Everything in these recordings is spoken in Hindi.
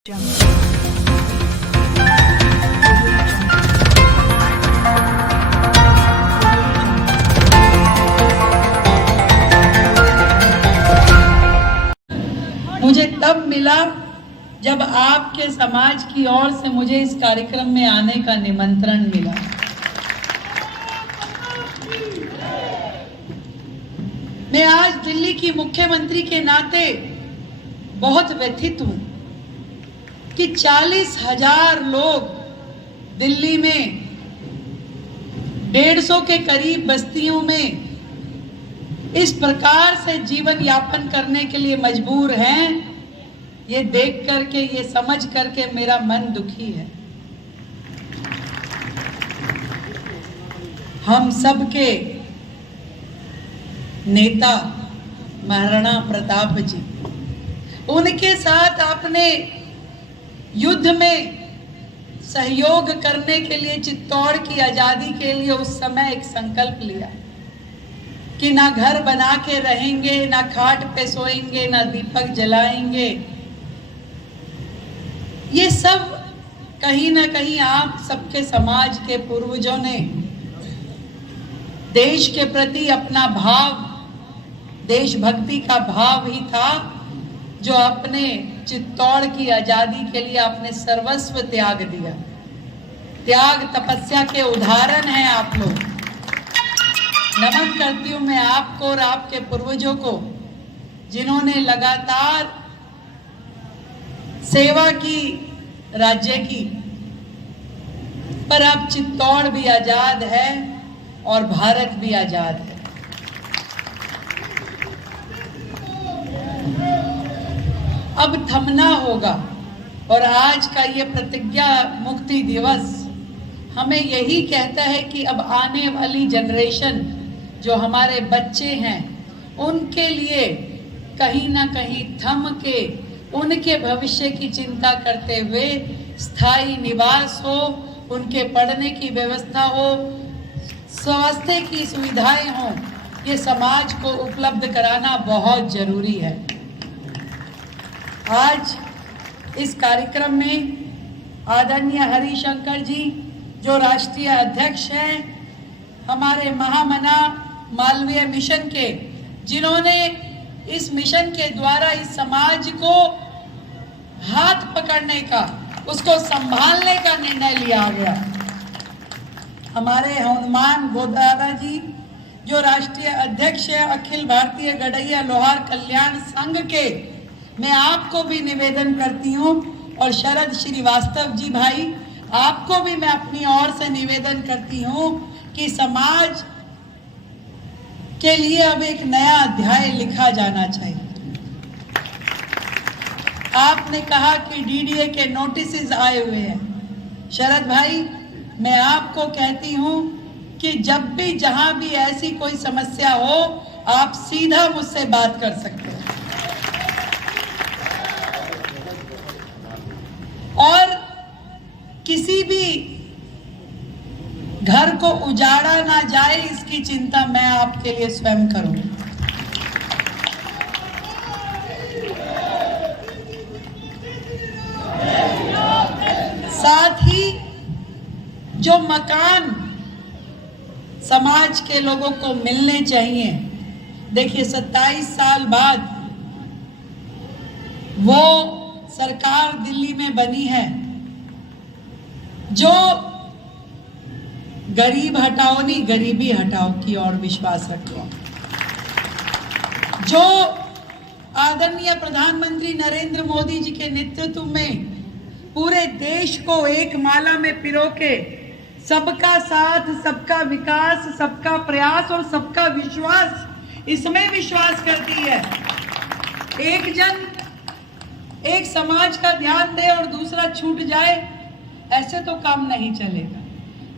मुझे तब मिला जब आपके समाज की ओर से मुझे इस कार्यक्रम में आने का निमंत्रण मिला। मैं आज दिल्ली की मुख्यमंत्री के नाते बहुत व्यथित हूं कि 40,000 लोग दिल्ली में 150 के करीब बस्तियों में इस प्रकार से जीवन यापन करने के लिए मजबूर हैं। ये देख करके, ये समझ करके मेरा मन दुखी है। हम सबके नेता महाराणा प्रताप जी, उनके साथ आपने युद्ध में सहयोग करने के लिए, चित्तौड़ की आजादी के लिए उस समय एक संकल्प लिया कि ना घर बना के रहेंगे, ना खाट पे सोएंगे, ना दीपक जलाएंगे। ये सब कहीं ना कहीं आप सबके समाज के पूर्वजों ने देश के प्रति अपना भाव, देशभक्ति का भाव ही था, जो अपने चित्तौड़ की आजादी के लिए आपने सर्वस्व त्याग दिया। त्याग तपस्या के उदाहरण हैं आप लोग। नमन करती हूं मैं आपको और आपके पूर्वजों को, जिन्होंने लगातार सेवा की राज्य की। पर अब चित्तौड़ भी आजाद है और भारत भी आजाद है। अब थमना होगा और आज का ये प्रतिज्ञा मुक्ति दिवस हमें यही कहता है कि अब आने वाली जनरेशन, जो हमारे बच्चे हैं, उनके लिए कहीं ना कहीं थम के उनके भविष्य की चिंता करते हुए स्थायी निवास हो, उनके पढ़ने की व्यवस्था हो, स्वास्थ्य की सुविधाएं हों, ये समाज को उपलब्ध कराना बहुत जरूरी है। आज इस कार्यक्रम में आदरणीय हरिशंकर जी, जो राष्ट्रीय अध्यक्ष हैं हमारे महामना मालवीय मिशन के, जिन्होंने इस मिशन के द्वारा इस समाज को हाथ पकड़ने का, उसको संभालने का निर्णय लिया गया। हमारे हनुमान गोदारा जी, जो राष्ट्रीय अध्यक्ष है अखिल भारतीय गड़ैया लोहार कल्याण संघ के, मैं आपको भी निवेदन करती हूँ, और शरद श्रीवास्तव जी भाई, आपको भी मैं अपनी ओर से निवेदन करती हूँ कि समाज के लिए अब एक नया अध्याय लिखा जाना चाहिए। आपने कहा कि डीडीए के नोटिस आए हुए हैं। शरद भाई, मैं आपको कहती हूँ कि जब भी जहां भी ऐसी कोई समस्या हो, आप सीधा मुझसे बात कर सकते हैं। और किसी भी घर को उजाड़ा ना जाए, इसकी चिंता मैं आपके लिए स्वयं करूंगी। साथ ही जो मकान समाज के लोगों को मिलने चाहिए, देखिए 27 साल बाद वो सरकार दिल्ली में बनी है जो गरीब हटाओ नहीं, गरीबी हटाओ की ओर विश्वास रखो। जो आदरणीय प्रधानमंत्री नरेंद्र मोदी जी के नेतृत्व में पूरे देश को एक माला में पिरो के सबका साथ, सबका विकास, सबका प्रयास और सबका विश्वास, इसमें विश्वास करती है। एक जन एक समाज का ध्यान दे और दूसरा छूट जाए, ऐसे तो काम नहीं चलेगा।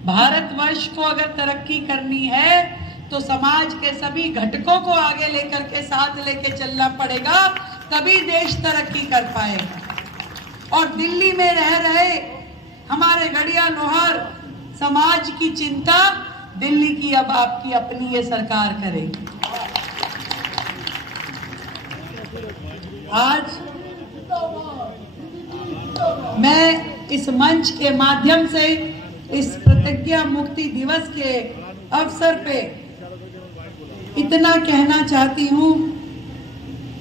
भारतवर्ष को अगर तरक्की करनी है तो समाज के सभी घटकों को आगे लेकर के, साथ लेके चलना पड़ेगा, तभी देश तरक्की कर पाएगा। और दिल्ली में रह रहे हमारे गड़िया लोहार समाज की चिंता दिल्ली की अब आपकी अपनी ये सरकार करेगी। आज इस मंच के माध्यम से इस प्रतिज्ञा मुक्ति दिवस के अवसर पे इतना कहना चाहती हूँ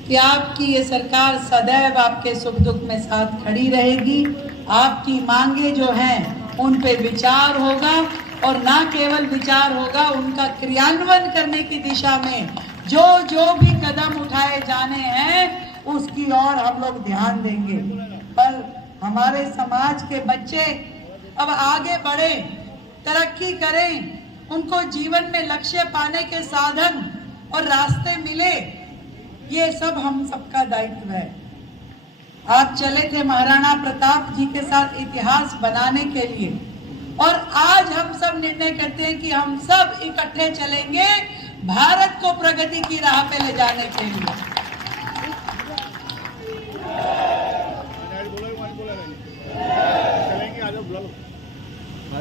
कि आपकी ये सरकार सदैव आपके सुख दुख में साथ खड़ी रहेगी। आपकी मांगे जो हैं उन पे विचार होगा और ना केवल विचार होगा, उनका क्रियान्वयन करने की दिशा में जो जो भी कदम उठाए जाने हैं उसकी ओर हम लोग ध्यान देंगे। पर हमारे समाज के बच्चे अब आगे बढ़े, तरक्की करें, उनको जीवन में लक्ष्य पाने के साधन और रास्ते मिले, ये सब हम सबका दायित्व है। आप चले थे महाराणा प्रताप जी के साथ इतिहास बनाने के लिए और आज हम सब निर्णय करते हैं कि हम सब इकट्ठे चलेंगे भारत को प्रगति की राह पे ले जाने के लिए।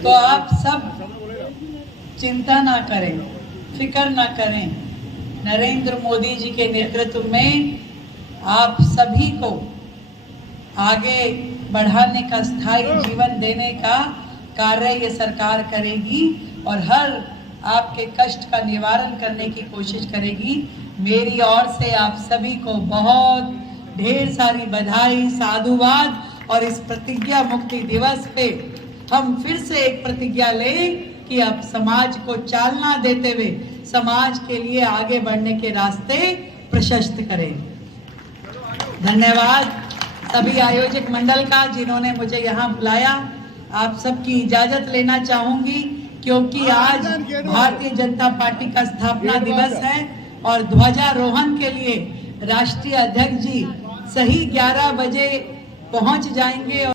तो आप सब चिंता ना करें, फिक्र ना करें। नरेंद्र मोदी जी के नेतृत्व में आप सभी को आगे बढ़ाने का, स्थायी जीवन देने का कार्य ये सरकार करेगी और हर आपके कष्ट का निवारण करने की कोशिश करेगी। मेरी ओर से आप सभी को बहुत ढेर सारी बधाई, साधुवाद। और इस प्रतिज्ञा मुक्ति दिवस पे हम फिर से एक प्रतिज्ञा लें कि आप समाज को चालना देते हुए समाज के लिए आगे बढ़ने के रास्ते प्रशस्त करें। धन्यवाद सभी आयोजक मंडल का जिन्होंने मुझे यहाँ बुलाया। आप सबकी इजाजत लेना चाहूंगी क्योंकि आज भारतीय जनता पार्टी का स्थापना दिवस है और ध्वजारोहण के लिए राष्ट्रीय अध्यक्ष जी सही 11 बजे पहुंच जाएंगे।